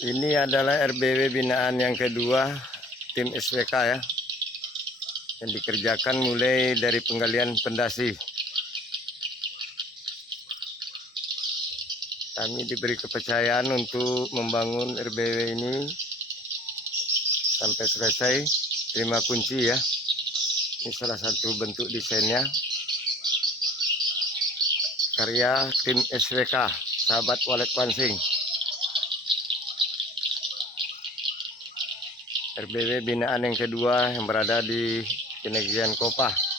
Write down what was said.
Ini adalah RBW binaan yang kedua tim SWK ya, yang dikerjakan mulai dari penggalian pondasi. Kami diberi kepercayaan untuk membangun RBW ini sampai selesai. Terima kunci ya. Ini salah satu bentuk desainnya. Karya tim SWK, sahabat Walet Pansing. RBW binaan yang kedua yang berada di Kenegrian Kopah.